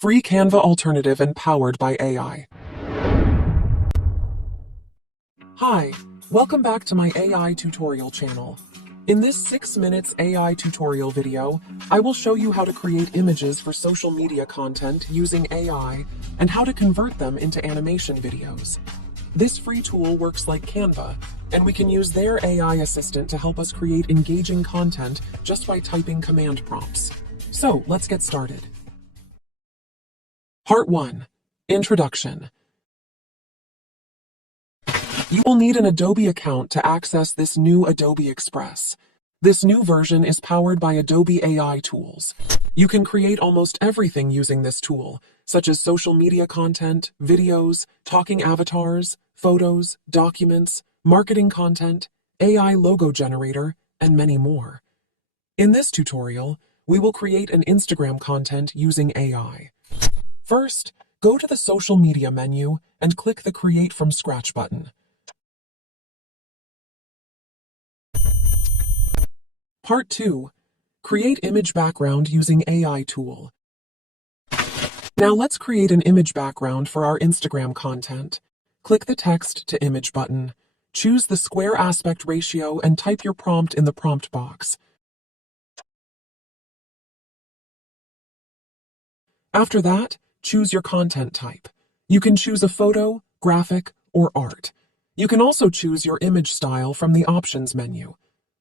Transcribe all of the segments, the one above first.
Free Canva alternative and powered by AI. Hi, welcome back to my AI tutorial channel. In this 6 minutes AI tutorial video, I will show you how to create images for social media content using AI and how to convert them into animation videos. This free tool works like Canva, and we can use their AI assistant to help us create engaging content just by typing command prompts. So let's get started. Part 1. Introduction. You will need an Adobe account to access this new Adobe Express. This new version is powered by Adobe AI tools. You can create almost everything using this tool, such as social media content, videos, talking avatars, photos, documents, marketing content, AI logo generator, and many more. In this tutorial, we will create an Instagram content using AI. First, go to the social media menu and click the Create from Scratch button. Part 2. Create image background using AI tool. Now let's create an image background for our Instagram content. Click the Text to Image button. Choose the square aspect ratio and type your prompt in the prompt box. After that, choose your content type. You can choose a photo, graphic, or art. You can also choose your image style from the Options menu.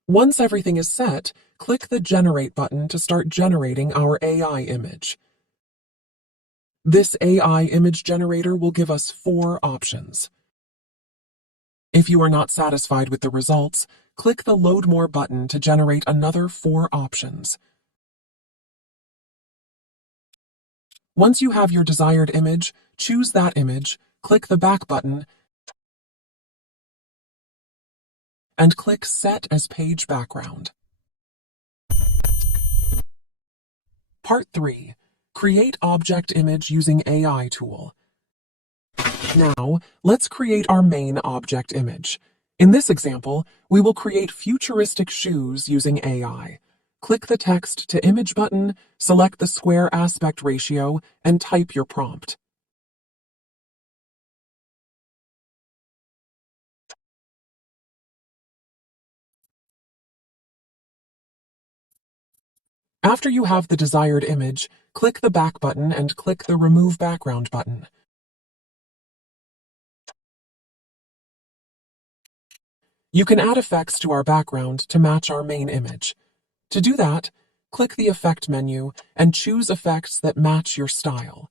Once everything is set, click the Generate button to start generating our AI image. This AI image generator will give us 4 options. If you are not satisfied with the results, click the Load More button to generate another 4 options. Once you have your desired image, choose that image, click the Back button, and click Set as Page Background. Part 3. Create object image using AI tool. Now, let's create our main object image. In this example, we will create futuristic shoes using AI. Click the Text to Image button, select the square aspect ratio, and type your prompt. After you have the desired image, click the Back button and click the Remove Background button. You can add effects to our background to match our main image. To do that, click the Effect menu and choose effects that match your style.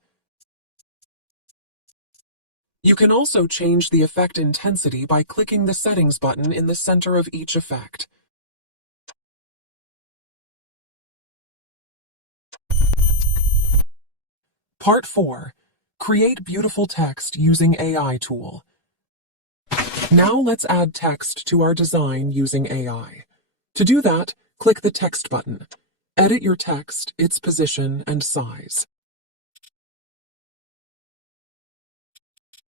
You can also change the effect intensity by clicking the Settings button in the center of each effect. Part 4. Create beautiful text using AI tool. Now let's add text to our design using AI. To do that, click the Text button. Edit your text, its position, and size.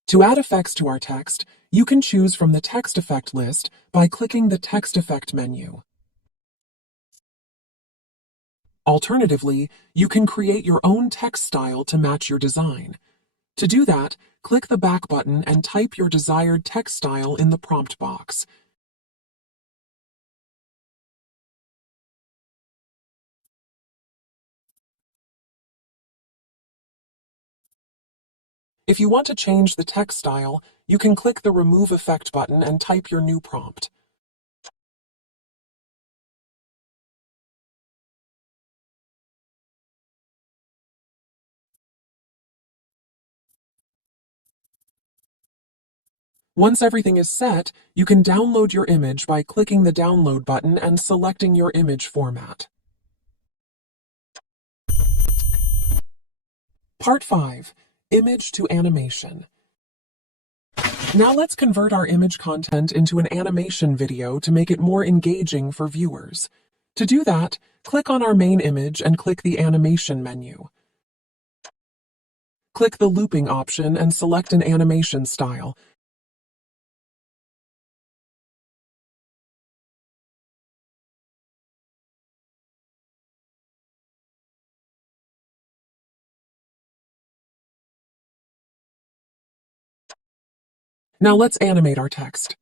To add effects to our text, you can choose from the text effect list by clicking the Text Effect menu. Alternatively, you can create your own text style to match your design. To do that, click the Back button and type your desired text style in the prompt box. If you want to change the text style, you can click the Remove Effect button and type your new prompt. Once everything is set, you can download your image by clicking the Download button and selecting your image format. Part 5. Image to Animation. Now let's convert our image content into an animation video to make it more engaging for viewers. To do that, click on our main image and click the Animation menu. Click the Looping option and select an animation style. Now let's animate our text.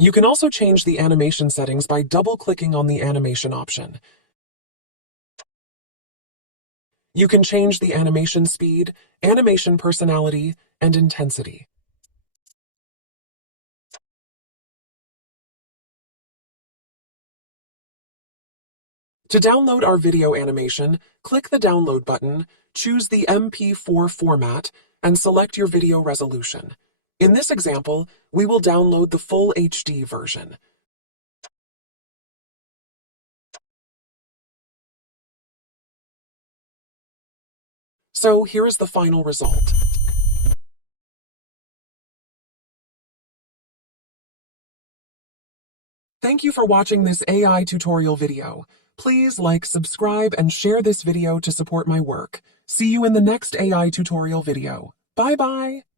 You can also change the animation settings by double-clicking on the animation option. You can change the animation speed, animation personality, and intensity. To download our video animation, click the Download button, choose the MP4 format, and select your video resolution. In this example, we will download the full HD version. So here is the final result. Thank you for watching this AI tutorial video. Please like, subscribe, and share this video to support my work. See you in the next AI tutorial video. Bye-bye!